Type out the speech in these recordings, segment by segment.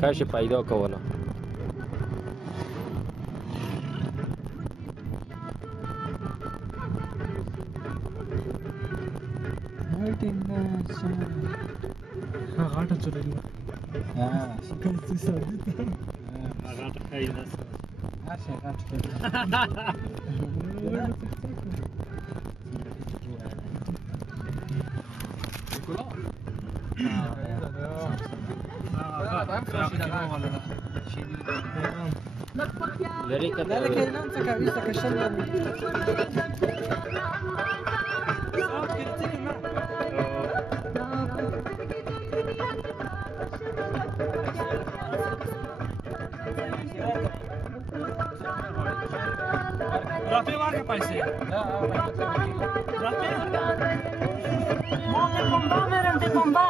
کاش پیدا کوله غاټه چلوي کله څه سړی ته غاټه خای نه هڅه غاټه کوي لري کده لکه نن څه کوي څه کشل رافي ورکه پیسې رافي ما de bomba verem de bomba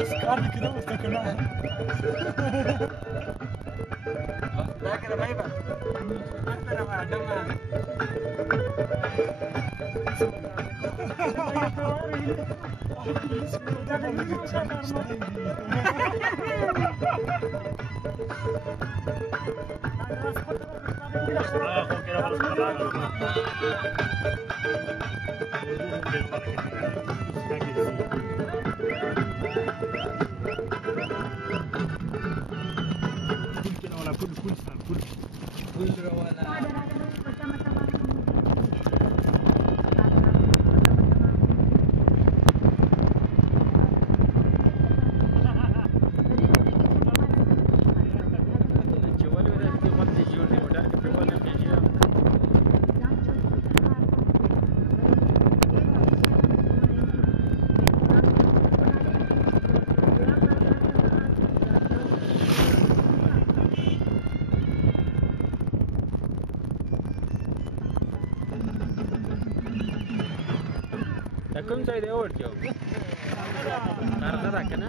اسكار كده وافتكرناها فاكر ما يبقى انا مع جماعه کوم ځای دی ورته کارغه کنه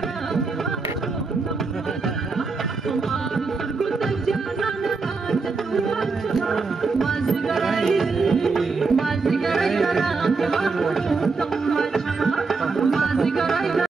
Mas